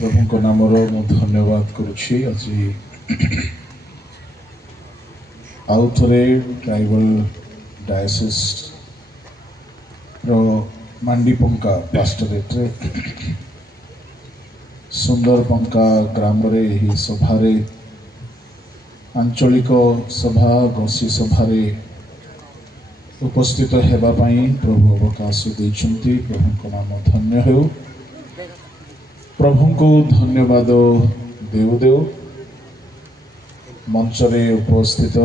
प्रभु नाम मु धन्यवाद करुछि आज आउ थे ट्राइबल डायसिस रो मांडीपंका पास्टरेट रे सुंदर पंका ग्राम रे ही सभारे आंचलिक सभा गोसी सभारे उपस्थित हेबा पाई प्रभु अवकाश देइछंती। प्रभु को नाम धन्य हो। प्रभु को धन्यवाद देउ देउ मंच रे उपस्थित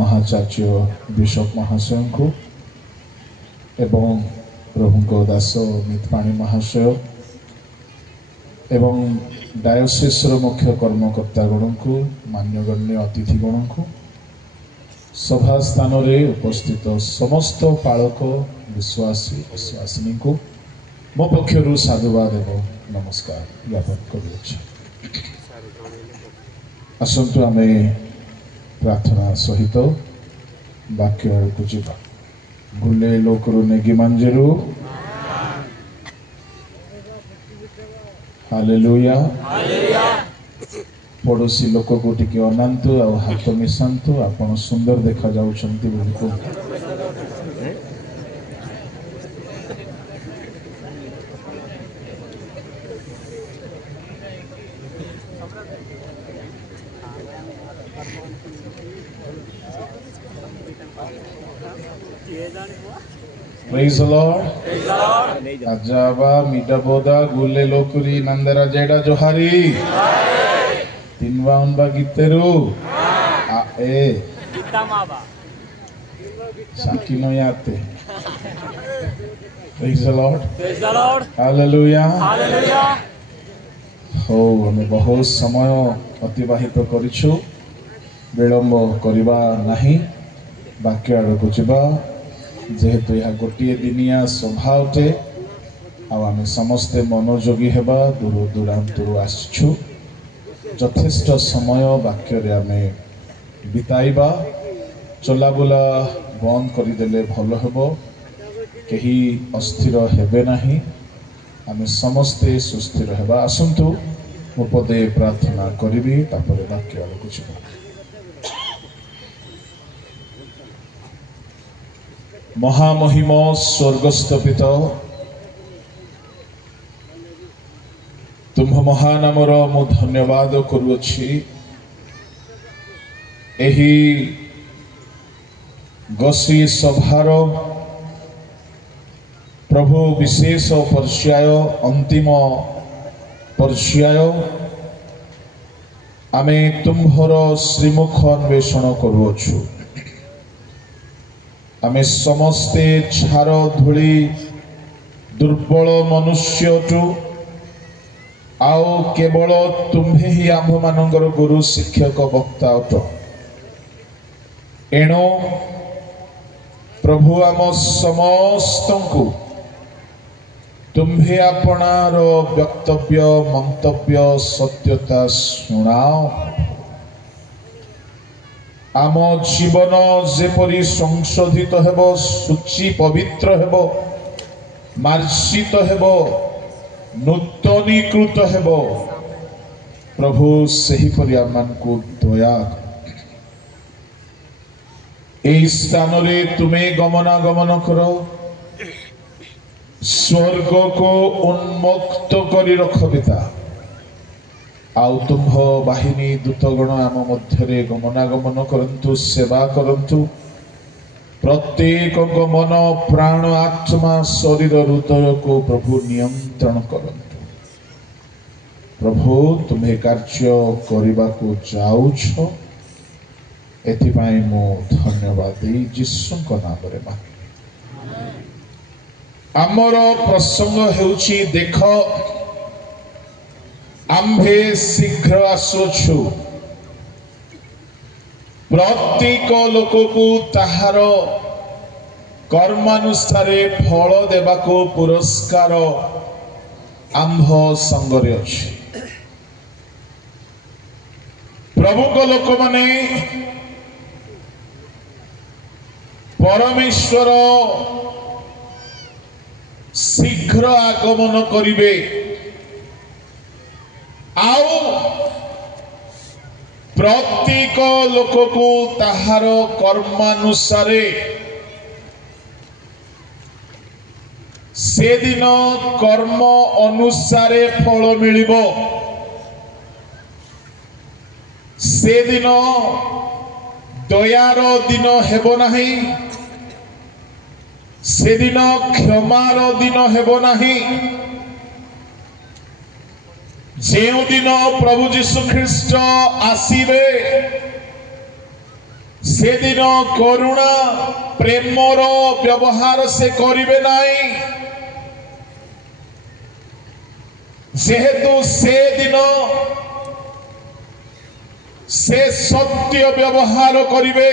महाचार्य बिशप महाशय को एवं प्रभु को दास मितपाणी महाशय एवं डायोसिस मुख्य कर्मकर्ता गण को मान्यगण्य अतिथि गण को सभा स्थान रे उपस्थित समस्त पालक विश्वासी विश्वासिनी को मो पक्षर साधुवाद एवं नमस्कार ज्ञापन कर आसतु आम प्रार्थना सहित वाक्य को जीवा। गुले लोकरु नेगी मंजरू हालेलुया पड़ोसी लोक को टिके अनांतु आ हाथ मिशांतु आपण सुंदर देखा जाउछंती बोलको Praise the Lord. Ajaba Midaboda Gulle Lokuri Nandara Jeda Johari Tinwa Unba Giteru A Sakino Yate. Praise the Lord. Praise the Lord. Hallelujah. Hallelujah. हो हमें बहुत समय अतिबाहित करिछु विलंब करिबा नाही वाक्य आड़क जीवा जेहेतु यह गोटे दिनिया सभा अटे आम समस्ते मनोयोगी हेबा दूर दूरांतरु आसछु यथेष्ट समय वाक्य रे आमे बिताइबा चलाबुला बंद करदेले भल हेबो केही अस्थिर हेबे नाही आमे समस्ते सुस्थिर हेबा। आसंतु मो पदे प्रार्थना करिबी तापर वाक्य आड़क जीवा। महामहिम स्वर्गस्थ पिता तुम महानामर मु धन्यवाद करुछि एही गोसी सभार प्रभु विशेष पर्याय अंतिम पर्याय आमे तुम्हर श्रीमुख अन्वेषण करुछु। आमे समस्ते छार धूली दुर्बल मनुष्यटू आओ केवल तुम्हें ही आंभ मानकर गुरु शिक्षक वक्ता अट एणु प्रभु आम समस्त को तुम्हें आपणार वक्तव्य मंतव्य सत्यता शुणाओ। आम जीवन जेपरी संशोधित हेबो सूची पवित्र हेबो मार्जित हेबो नूतनीकृत हेबो प्रभु सही परि आमान को दया एई स्थान रे तुमे गमनागमन करो स्वर्ग को उन्मुक्त करी रख पिता आउ तुम्ह बाहिनी दूतगण आम मध्य गमनागमन करंतु सेवा करंतु प्रत्येक मन प्राण आत्मा शरीर हृदय को प्रभु नियंत्रण करंतु। प्रभु तुम्हें कार्य करने को जाऊछ एथिपाई मो धन्यवाद यीशु नाम रे मांगे। आमर प्रसंग हेउछि देख आम्भे शीघ्र आसुछु प्रत्येक लोक को ताहार कर्मानुसार फल देवाको पुरस्कार आंभ संगरे अछि। प्रभु को लोक माने परमेश्वर शीघ्र आगमन करिवे आउ प्रत्येक लोक को ताहार कर्मानुसारे से दिन कर्म अनुसारे फल मिलिबो से दिन दयार दिन हेबो नाही से दिन क्षमार दिन हेबो नाही जेउ दिन प्रभु जीशु ख्रीष्ट आसीबे से दिन करुणा प्रेमर व्यवहार से करिबे नाही जेहेतु से दिन से सत्य व्यवहार करिबे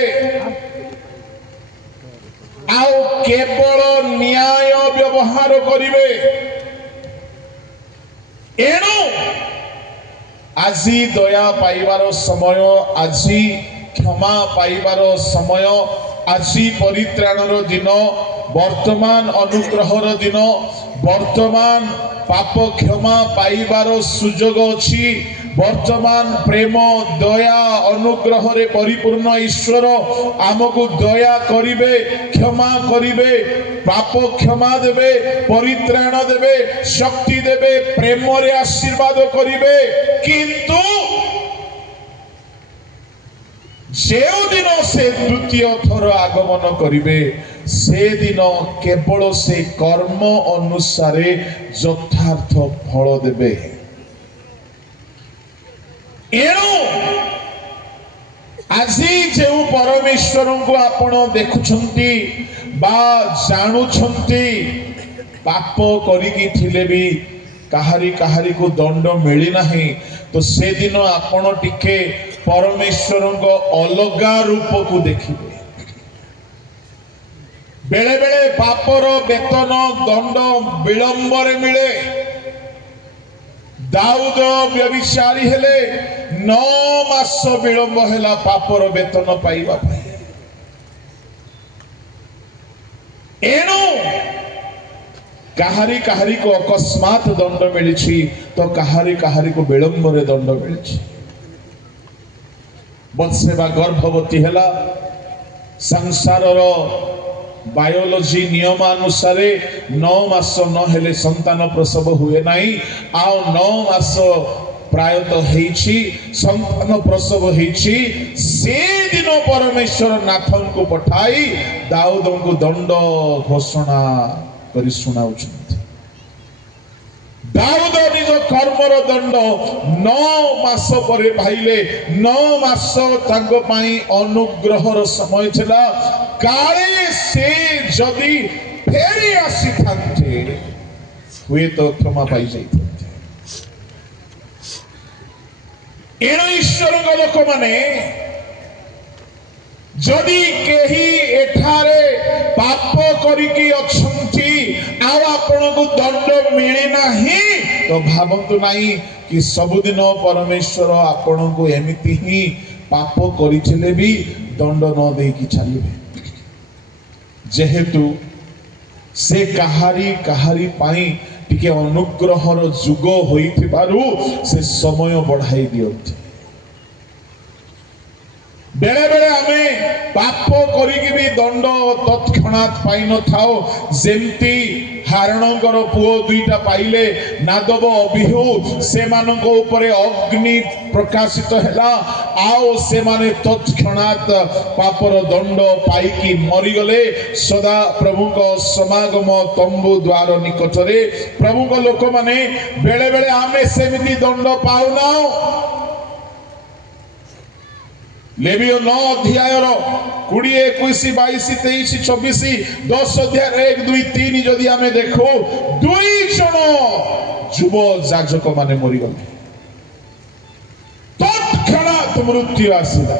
आउ केवल न्याय व्यवहार करिबे एणु आजी दया पाइबार समय आजी क्षमा पाइबार समय आजी परित्राणर दिन वर्तमान अनुग्रहर दिन वर्तमान पाप क्षमा पाइबार सुजोग अछि वर्तमान प्रेम दया अनुग्रह रे परिपूर्ण ईश्वर आमको दया करिवे क्षमा करिवे पाप क्षमा देवे परित्राण देवे शक्ति देवे प्रेम रे आशीर्वाद करिवे किंतु जेउ दिन से द्वितीय थर आगमन करिवे से दिन केवल से कर्म अनुसारे यथार्थ फल देवे एणु आजी जो परमेश्वर को आपण देखुछंती बा जानुछंती पाप करिकी थिले भी काहारी काहारी को दंड मिली नहीं तो से दिन आपण टिके परमेश्वर को अलगा रूप को देखिबे बेले बेले पापर वेतन दंड विलंबर मिले दाऊद व्यभिचारी हेले 9 मास विलंब हेला पापर वेतन पाइबा एणु काहारी काहारी को अकस्मात दंड मिली तो काहारी काहारी को विलंब रे दंड मिली बत्सेबा गर्भवती हेला संसार बायोलॉजी नियमानुसार 9 मास न हेले संतान प्रसव हुए नहीं आउ 9 मास प्रायतः हेछि संतान प्रसव हेछि से दिन परमेश्वर नाथन को पठाई दाऊद को दंड घोषणा करि सुनाउछन्ति दाऊद निज कर्मर दंड 9 मास परे भाईले 9 मास तांको पाई अनुग्रहर समय थिला काले से जदि फेरी आसी थांते हुए तो क्षमा पाई जाइते एणु ईश्वर लोक माने जदि केही एठारे पाप करिकी अछंती आ आपण को दंड मिले नाही तो भावंतु नाही कि सबुदिन परमेश्वर आपण को एमिति ही पाप करिथिले भी दंड न देकी चलिबे जेहेतु से काहारी काहारी पाई टिके अनुग्रहर जुग होइथिबारु से समय बढ़ाई दियंती बेले बेले आमे पाप करिकी भी दंड तत्क्षणात पाई न थाओ जेमती हारणकर पुओ दुईटा पाइले नादव अबिहु से मानको ऊपरे अग्नि प्रकाशित हैला आओ से माने तत्क्षणात पापर दंड पाइकी मरी गले सदा प्रभु को समागम तंबू द्वार निकटरे प्रभु को लोक माने बेले बेले आमे सेमिति दंड पाउना लेवियो 9 अध्याय 20 21 22 23 24 10 अध्याय 1 2 3 जदि आमे देखो 2 जन जुब जाजक माने मरी गले तत्क्षणात मृत्यु आसिला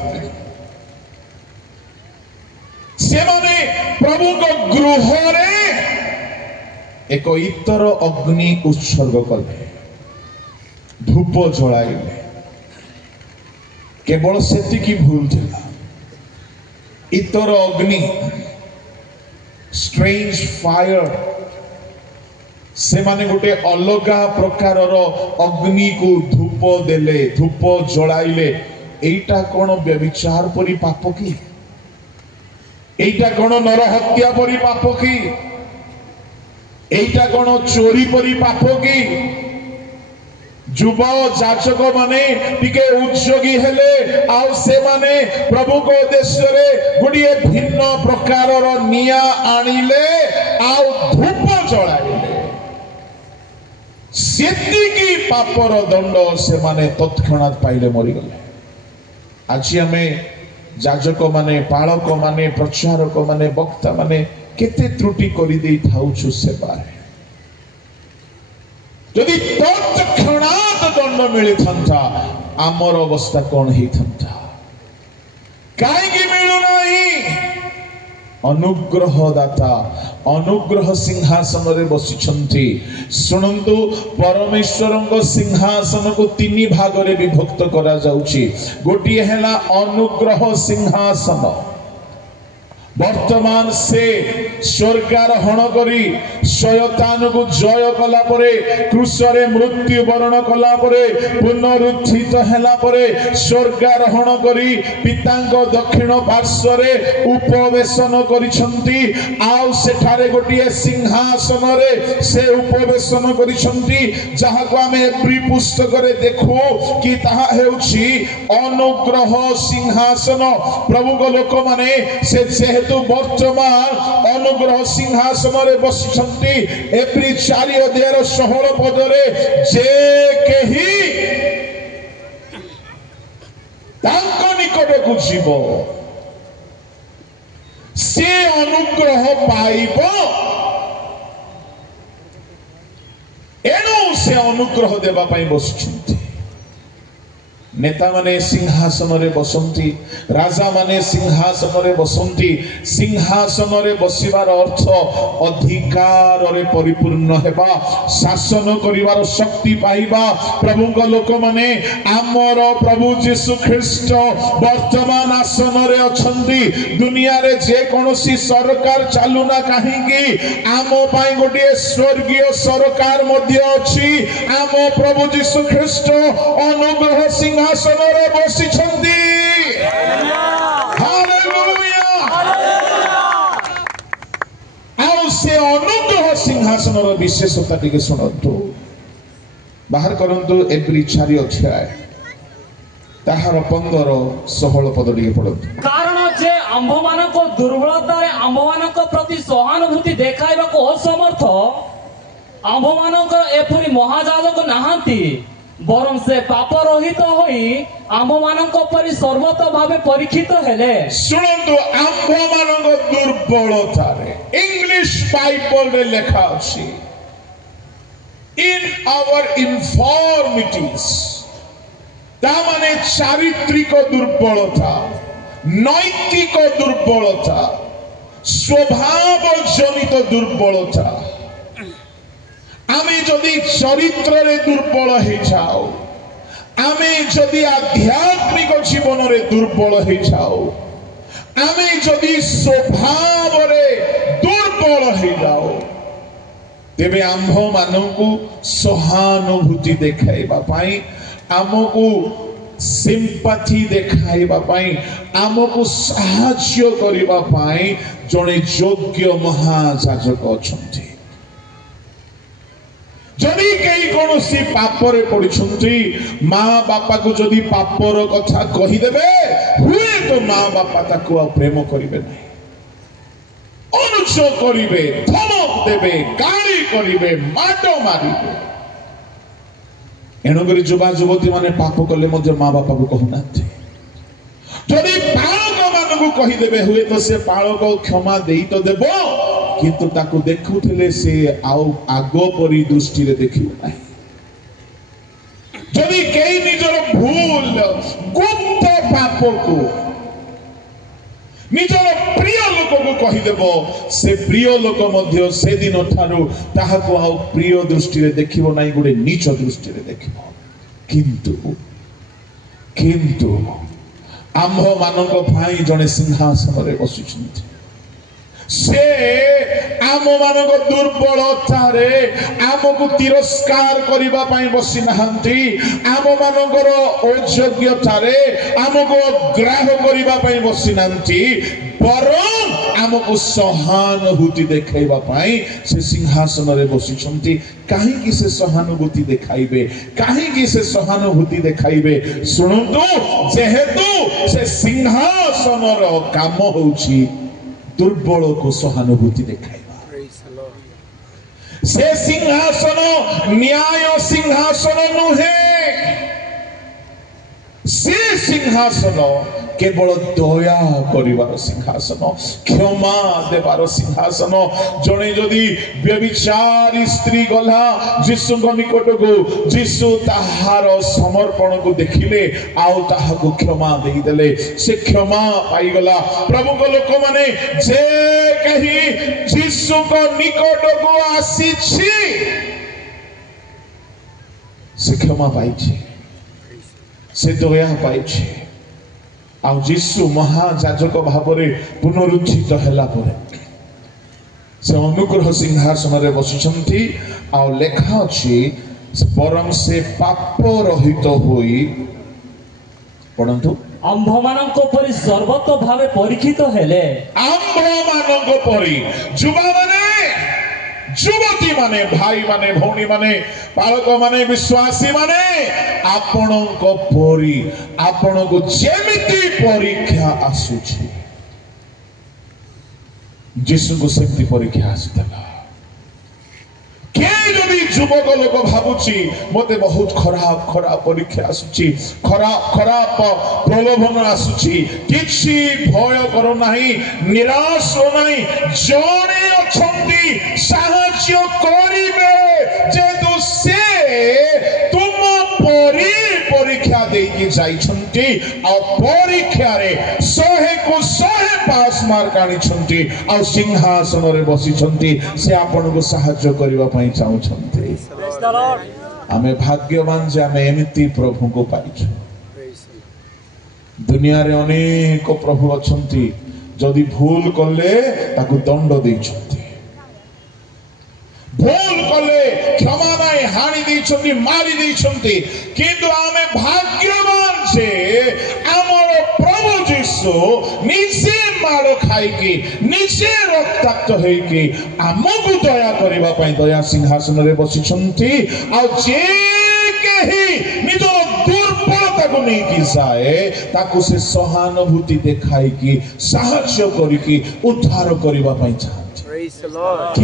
से माने प्रभु को गृह रे एक इतर अग्नि उत्सर्ग कले धूप जलाइले केवल सेति की भूल थिला इतर अग्नि स्ट्रेंज फायर से माने गोटे अलगा प्रकार अग्नि को धूप देले धूप जलाइले एटा कौन व्यभिचार परी पाप की एटा कौन नरहत्या परी पाप की एटा कौन चोरी परी पाप की युव जाचक माने टिके उद्योगी हेले आउ से माने प्रभु को उद्देश्य रे गुडिए भिन्न प्रकार निया आनिले आउ धूप जलाइले सेतिकी पापर दंड से माने तत्क्षणात पाइले मरी गले। आज आमे जाजक माने पालक माने प्रचारक माने वक्ता माने केते त्रुटि करि देई थाउछु सेवारे यदि तत्क्षणात दंड मिली था आमर अवस्था कौन ही था कहीं मिलू नहीं अनुग्रह दाता अनुग्रह सिंहासन रे बसिछंती सुनंतु परमेश्वर सिंहासन को तीन भाग रे विभक्त करा जाउची गोटी हैला अनुग्रह सिंहासन वर्तमान से स्वर्गारोहण करी शयतान को जय कला परे क्रूसरे मृत्यु वरण कला परे पुनरुत्थित हैला परे स्वर्गारोहण करी पितांग दक्षिण पार्श्वरे उपवेशन करिसंती आउ सेठारे गोटिए सिंहासन रे से उपवेशन करिसंती जहा को आमे एप्री पुस्तक रे देखु कि ताहा हेउछि अनुग्रह सिंहासन प्रभु को लोक माने से तो वर्तमान अनुग्रह सिंहासन रे बसिछंती एप्री 4 अध्याय 16 पद रे जे केही तांको निकट को जीव से अनुग्रह पाइब एनु से अनुग्रह देबा पई बसिछंती नेता माने सिंहासन रे बसंती राजा माने सिंहासन रे बसंती सिंहासन रे बसिबार अर्थ अधिकार रे परिपूर्ण हेबा शासन करिवार शक्ति पाइबा प्रभु को लोक माने आमर प्रभु यीशु ख्रीष्ट वर्तमान आसन रे अछंती दुनिया रे जे कोनोसी सरकार चालू ना काहे की आम पाई गोटे स्वर्गीय सरकार मध्य अछि आम प्रभु यीशु ख्रीष्ट अनुग्रह सिंहासन रे बसिछंती हालेलुया आउ से अनुग्रह सिंहासन रो विशेषता टिके सुनंतु बाहर करंतु एप्री 4 अध्याय ताहार 15-16 पद टिके पढंतु कारण जे आंभ मानको दुर्बलता रे आंभ मानको प्रति सहानुभूति देखाइबा को असमर्थ आंभ मानको एपुरी महाजाजक नाहांती बरम से पाप रहित होई आंभ मानको परि सर्वत भावे परीक्षित हेले सुनंतु आंभ मानको दुर्बलता रे इंग्लिश बाइबल रे लेखा अछि इन आवर इनफॉर्मिटीज ता माने चारित्रिक दुर्बलता नैतिक दुर्बलता स्वभाव जनित दुर्बलता आमे जदि चरित्र रे दुर्बल हे जाओ आमे जदि आध्यात्मिक जीवन रे दुर्बल हे जाओ आमे जदि स्वभाव रे दुर्बल हे जाओ तेबे आंभ मानकु सहानुभूति देखाइबा पाई आमको सिंपैथी देखाइबा पाई आमको साहाय्य करिबा पाई जने योग्य महायाजक अछंती जदि कई कौन सी पापरे पड़छंती माँ बापा को जदि पापर कथा कही देबे हुए तो माँ बापा ताको प्रेम करिवे नहीं अनुचय करिवे धमक देबे गाली करिवे माडो मारिवे एणुकरी युवा युवती माने पाप कले मध्य माँ बापा को कहूना जदि पालक मान को कहीदेवे हुए तो से पालक क्षमा दे तो देव किंतु ताको देखुथिले से आउ आगो परी दृष्टि रे देखियो नाही जदि केई निजर भूल गुप्त पाप को निजर प्रिय लोक को कहीदेव से प्रिय लोक मध्य से दिन ठारू ताहाको आउ प्रिय दृष्टि रे देखिबो नाही गुडे नीच दृष्टि रे देखिबो किंतु आंभ मानक भाई जने सिंहासन रे बसिछंती से आम मान दुर्बलतारे आमको तिरस्कार करबा पई बसी नहंती आम मानकर अयोग्यतारे आमको अग्राह करबा पई बसी नहंती बरं आमको सहानुभूति देखाइबा पई से सिंहासन रे बसिछंती काहे कि से सहानुभूति देखाइबे काहे कि से सहानुभूति देखाइबे सुनंतु जेहेतु से सिंहासन रो काम होउची दुर्बल को सहानुभूति देखाइबा से सिंहासन न्याय सिंहासन नुहे से सिंहासन केवल दया करिवार सिंहासन क्षमा देवार सिंहासन जने जदि व्यभिचारी स्त्री गला यीशु निकट को यीशु ताहार समर्पण को देखिले आउ ताहाको क्षमा देई देले से क्षमा पाई गला प्रभु को लोक माने जे कही यीशु को निकट को आसी छी से क्षमा पाई छी से दया पाई छी आउ यीशु महायाजक भावरे पुनरुत्थित हैला परे से अनुग्रह सिंहासन रे बसिछंती आउ लेखा अछि परम से पाप रहित होई परंतु आंभ मानक परि सर्वतो भावे परीक्षित हेले आंभ मानक परि जुबा माने युवती माने भाई माने भौणी माने बालक माने विश्वासी माने आपणको परी आपणको जेमिति परीक्षा आसुछि यीशु को सेमति परीक्षा आसीतला के यदि युवक लोक भाबुछि मते बहुत खराब खराब परीक्षा आसुछि खराब खराब प्रलोभन आसुछि किछि भय करो नाही निराश हो नाही जणे अछंती साहाय्य करिबे जेतु से तुम परी परीक्षा देकी जाइछंती आ परीक्षा रे 100 को 100 पास मार्क आनिछंती आ सिंहासन रे बसिछंती से आपन को सहाय्य करबा पई चाहुछंती आमे भाग्यवान जे आमे एमिति प्रभु को पाइछु दुनिया रे अनेक प्रभु अछंती जदि भूल कले ताकू दंड दैछंती भूल कले क्षमा नाई हानि दैछंती मारी दैछंती किंतु आमे भाग्यवान जे हमर प्रभु यीशु निजे मार खाई की निजे रक्ताक्त होई की हमकु दया करबा पई दया सिंहासन रे बसिछंती आ जे केही निज दुर्बलता को नहीं की जाए ताकू से सहानुभूति देखाई की सहाय्य करी की उद्धार करबा पई चाहती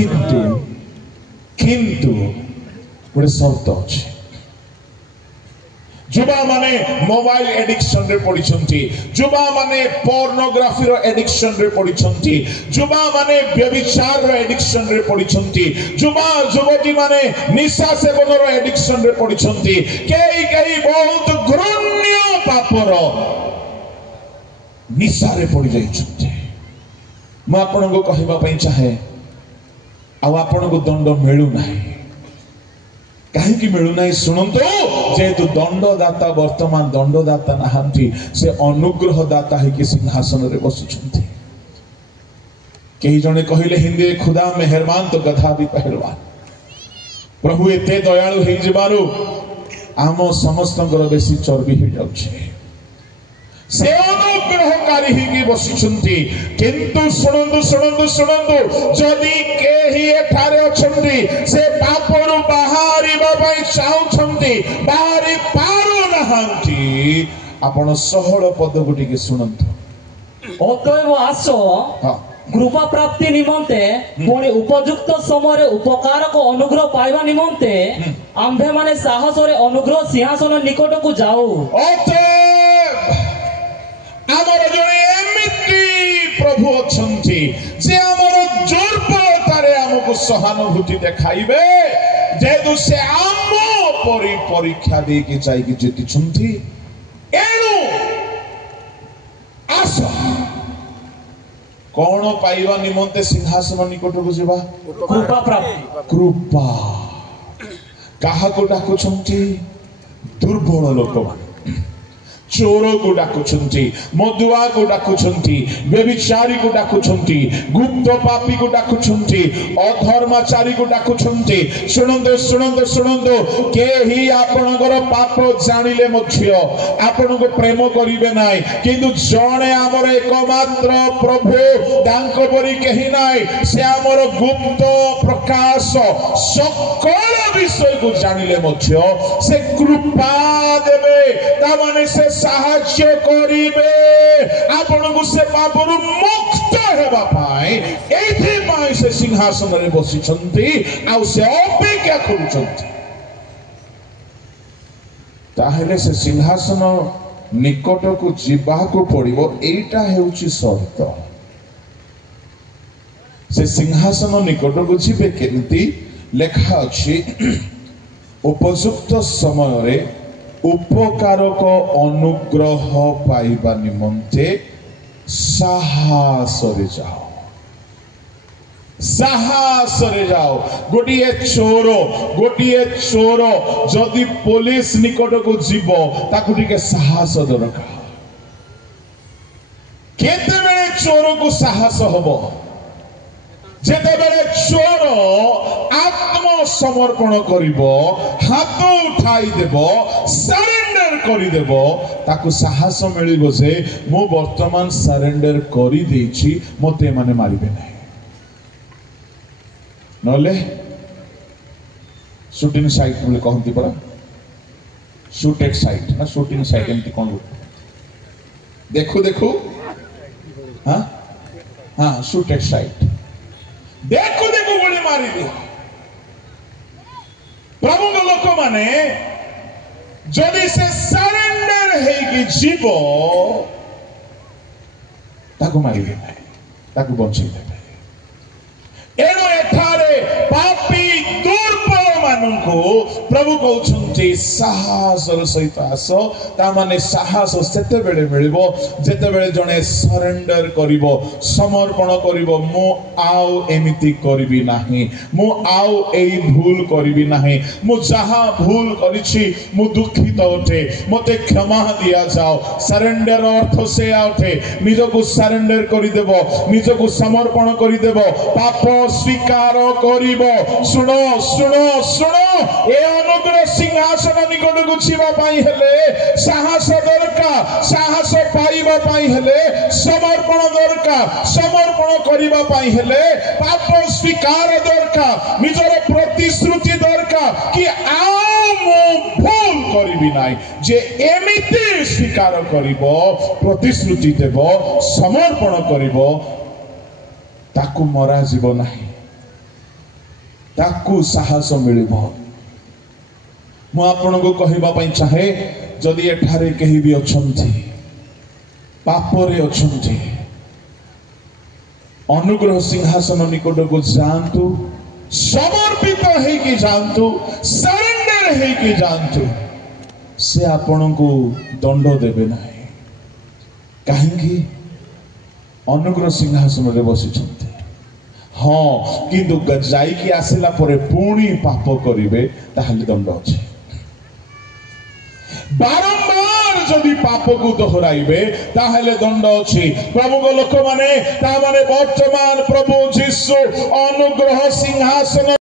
किंतु गोटे शर्त अच्छे जुबा माने मोबाइल एडिक्शन रे पड़िछंती जुबा माने पोर्नोग्राफी रो एडिक्शन रे पड़िछंती जुबा माने व्यभिचार रो एडिक्शन रे पड़िछंती जुबा युवती माने निशा सेवन रो एडिक्शन रे पड़िछंती केई केई बहुत घृण्य पापर निशा रे पड़ी जाइछंती म आपन को कहबा पई चाहे आ आपन को दंड मिलु नाही कहीं की मिलु नाही सुनंतो जेतु दंडदाता वर्तमान दंडदाता नहांती से अनुग्रह दाता है कि सिंहासन रे बसिछंती कई जने कहिले हिंदी खुदा मेहरबान तो गधा भी पहलवान प्रभु एते दयालु हे जिबारु आम समस्तंकर बेसी चर्बी ही जाउछे से अनुग्रहकारी ही की बसिछंती किंतु सुनंदु जदि केही एठारे अछंती से पापरु बाहरिबा पई चाहुछंती बाहरी पारु नहांती आपण सहल पद गुटी के सुनंतु अतएव आसो कृपा प्राप्ति निमंते पुणी उपयुक्त समय उपकार को अनुग्रह पाइबा निमंते आंभे माने साहस रे अनुग्रह सिंहासन निकट को जाऊ आमर जने एमिति प्रभु अछंती जे आमर दुर्बलतारे हमको सहानुभूति देखाइबे जेतु से आम परी परीक्षा दे के जाई कि जेति छंती एनु आस कोन पाइबा निमंते सिंहासन निकट को जेबा कृपा प्राप्ति कृपा काहा को डाकु छंती दुर्बल लोक चोर को डाकुछंती, मदुआ को डाकुछंती, व्यभिचारी को डाकुछंती, गुप्त पापी को डाकुछंती, अधर्माचारी को डाकुछंती। सुनंदो सुनंदो सुनंदो केही आपनकर पाप जानिले मध्य आपन को प्रेम करिवे नाय, किंतु जणे हमर एकमात्र प्रभु तांको परि केही नाय। से हमर गुप्त प्रकाश सकल विषय को जानिले मध्य से कृपा देवे, ता माने से साहाय्य करिवे आपन को से पापरु मुक्त हेबा पाए। एथि पाए से सिंहासन रे बसिछंती आ से अपेक्षा करूछंती। ताहेले से सिंहासन निकट को जीवा को पड़िबो, एटा हेउची शर्त। से सिंहासन निकट को जीवे केमती लेखा अछि, उपयुक्त समय रे उपकारक अनुग्रह पाइबा निमंते साहस रे जाओ, साहस रे जाओ। गोटिए चोर जदि पुलिस निकट को जीव ताकू टिके साहस दरकार। केते बेले चोर को साहस हबो जेतेबेले चोर आत्मसमर्पण करिबो, हाथ उठाई देबो, सरेंडर करि देबो, ताकू साहस मिलिबो जे मो वर्तमान सरेंडर करि देछि, मते माने मारिबे नै। नले शूटिंग साइट बोले कहंती परा, शूटेड साइट ना शूटिंग साइट एमती कोन देखो देखो, हां हां शूटेड साइट देखो देखो बोले मारी दियो। प्रभु लोक माने जदि से सरेंडर है कि जीव ताको मारी दे, ताको बंची दे। एनो एठारे पापी दुर्बल माननको प्रभु कहउछन्ति साहस सहित आस। ता माने साहस सेते बेले मिलिबो जेते बेले जने सरेंडर करिवो, समर्पण करिवो। मो आउ एमिति करिवि नाही, मो आउ एई भूल करिवि नाही, मो जहां भूल करिछि मो दुखित उठे, मते क्षमा दिया जाओ। सरेंडर अर्थ से आउठे निजको सरेंडर करि देबो, निजको समर्पण करि देबो, पाप स्वीकार करिवो। सुनो सुनो सुनो, ए अनुग्रह सिंहासन निकट को छिबा पाई हेले साहस दरकार, साहस पाइबा पाई हेले समर्पण दरकार, समर्पण करिबा पाई हेले पाप स्वीकार दरकार, निजर प्रतिश्रुति दरकार कि आ मो भूल करिबि नाइ। जे एमिति स्वीकार करिवो, प्रतिश्रुति देबो, समर्पण करिवो, ताकू मरा जीव नाही, ताकू साहस मिलिबो। मु आपन को कहिबा पई चाहे, जदि एठारे केही भी अछंती पापरे अछंती, अनुग्रह सिंहासन निकट को जांतु, समर्पित है कि जांतु, सरेंडर है कि जांतु। से आपन को दंड देबे नाही, काहेकि अनुग्रह सिंहासन रे बसिछंती। हाँ किंतु जाई कि आसिला परे पुणी पाप करिवे ताहले दंड अछि। बारंबार जदि पाप को दोहराइबे ताहले दंड अछि। प्रभु लोक माने ता माने वर्तमान प्रभु जीसु अनुग्रह सिंहासन